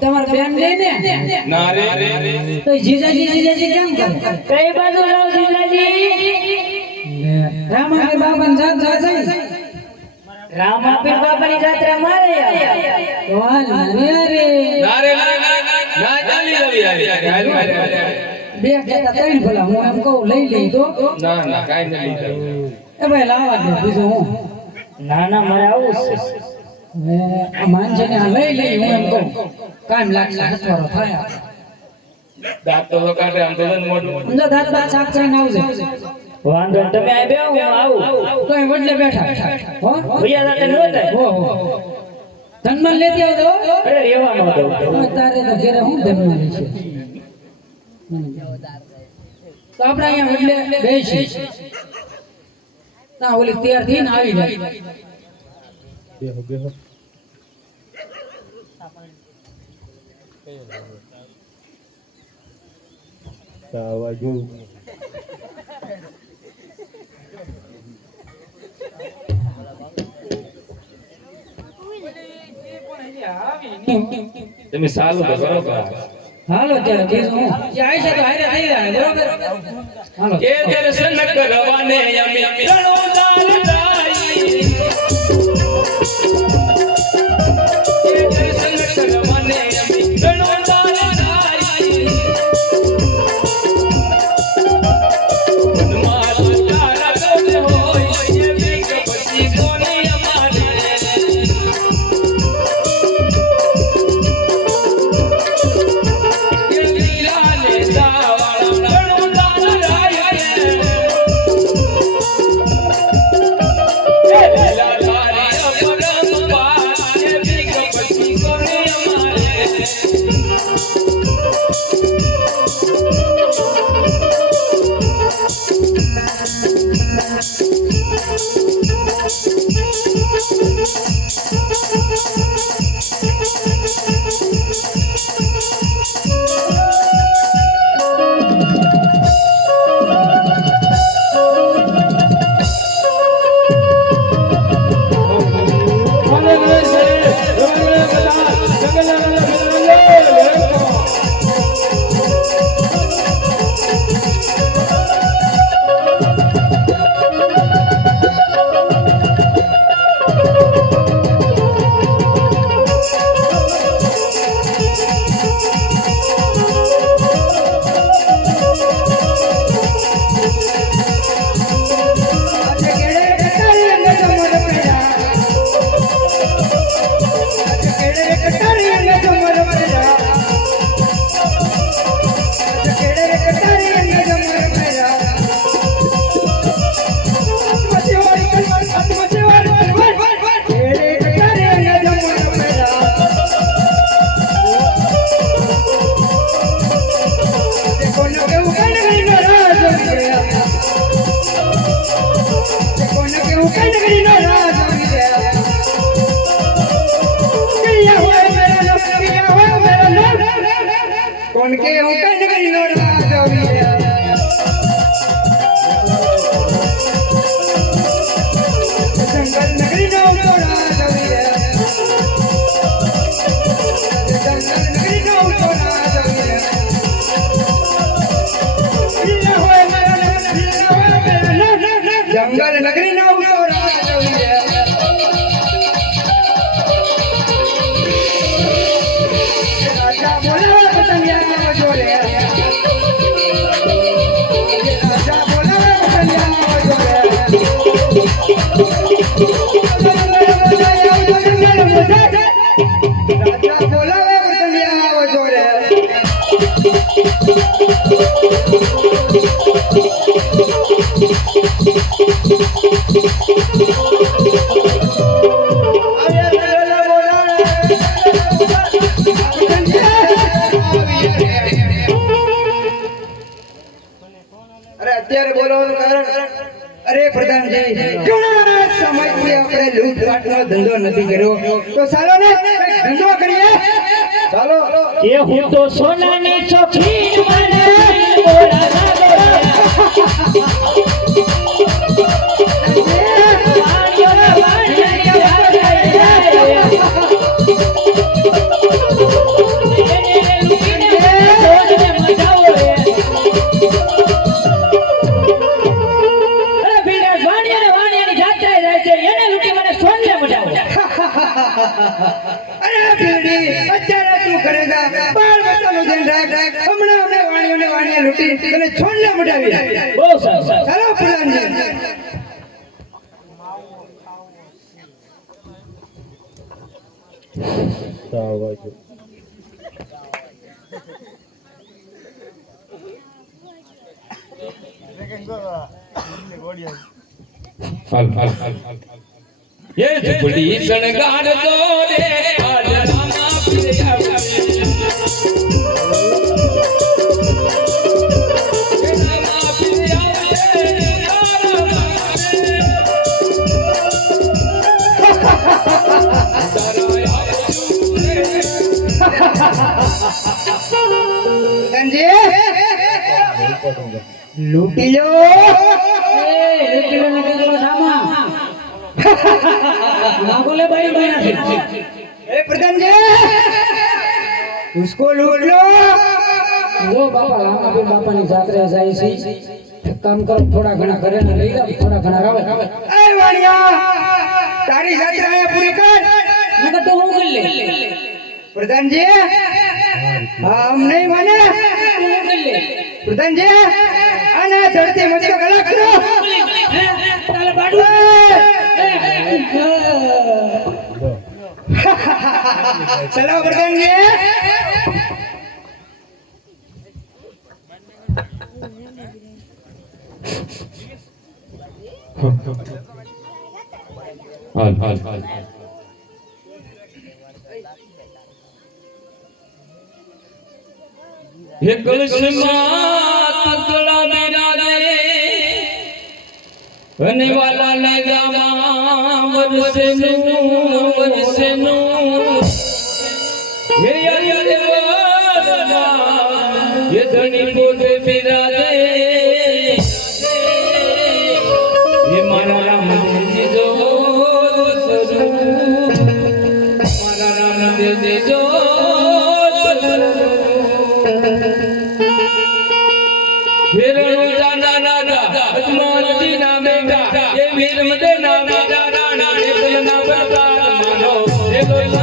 તમાર બેન લઈને ના રે તો જીજાજી કેમ કરે કઈ બાજુ જાવ જીજાજી રામાપીર બાબાની જાત્રા થઈ રામાપીર બાબાની જાત્રા મારે વાલ રે ના ચાલી રવી બે કેતા ત્રણ ભલા હું એમ કહું લઈ લઈ તો ના કાઈ ન લીધા એ ભાઈ લાવા દે બીજું હું ના મારે આવું છે આ માનજને આ લઈ લઈ હું એમ કહું કામ લાગશે હતવારો થાય દાંત તો કાઢે આમ તો મોટું જો દાંત સાફ કરીને આવજે વાંધો તમે આ બે હું આવું કોઈ વડલે બેઠા હો ભૈયા દાતે નો દે હો ધનમન લેતી આવજો અરે રેવાનો દો તારે તો ઘરે હું ધનમન છે તો આપણે અહીંયા વડલે બેસી તા ઓલી તૈયાર થઈને આવી જાય બેહો તાવાજો તમે સાલો તો બરોબર હાલો ત્યારે કેજો જાય છે તો હારે થઈ જાય બરોબર હાલો કે દર્શન કરવાને અમે ઘણો દાન દાઈ કે દર્શન કરવાને અમે ઘણો દાન દાઈ મનમાં તારા ગોળ હોય એ બીક પછી કોની અમારે उनके ऊपर नगरी नोड़ा जोगिया जंगल नगरी नोड़ा जोगिया जंगल नगरी नोड़ा जोगिया हिला हुआ मेरा जंगल नगरी नोड़ा जोगिया राजा बोला पतंगिया जोड़े અરે પ્રધાનજી ઘણા સમયથી આપણે લૂંટફાટનો ધંધો નથી કર્યો તો ચાલો ને કંઈક ધંધો કરીએ ચાલો એ હું તો સોનાની ચોખી મને બોલા ના અરે ભીડી અત્યારે તું કરેગા બાળ બચ્ચાનું ધ્યાન રાખ હમણાં અમે વાણીએ લૂંટી તને છોડલા મટાવી બહુ સરસ ચાલો પ્રધાનજી ये झुपड़ी सणगार दो रे आज रामा प्रिया लूटी लो ना बोले भाई भाई प्रधान जी उसको लूट लो જો બાપા રામાપીર બાપાની જાત્રા જાય છે એક કામ કરો થોડા ઘણા ઘરે ને લઈ જાવ થોડા ઘણા રાવે એ વાણિયા તારી જાત્રા એ પૂરી કર નકર તો હું કરી લે प्रधान जी हम नहीं माने હું કરી લે प्रधान जी आना धरती मुझको गला करो તાલે બાડુ चलो प्रधान जी हाल ये कलश मात तकड़ा मेरा दे बने वाला लगामा वर्षे नु ये यार ये धनी पोते मेरा दे ये मारा राम जी जो सरू मारा राम जी जो वीरनु जाना राजा अजमान जी ना बेटा ये वीर मदे ना बेटा राणा ये दिल ना बेटा मानो ये गोला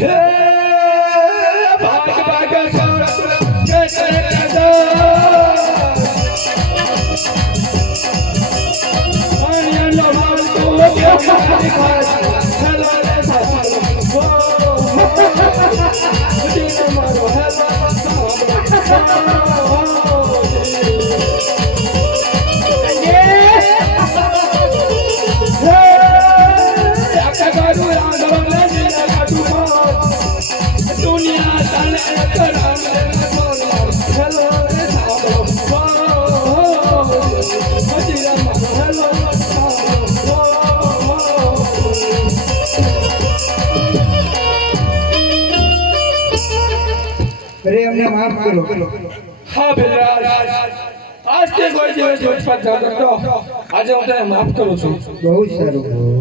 ભાગ ભાગ જય જય જય આણ્યાનો માલ તો દેખાડી ખાસ હેલો રે સાસુ જીને મારો હેલો અરે અમને માફ કરો હા બિલરાજ આજથી કોઈ દિવસ દોષ પર જાતો આજે હું તને માફ કરું છું બહુ સારું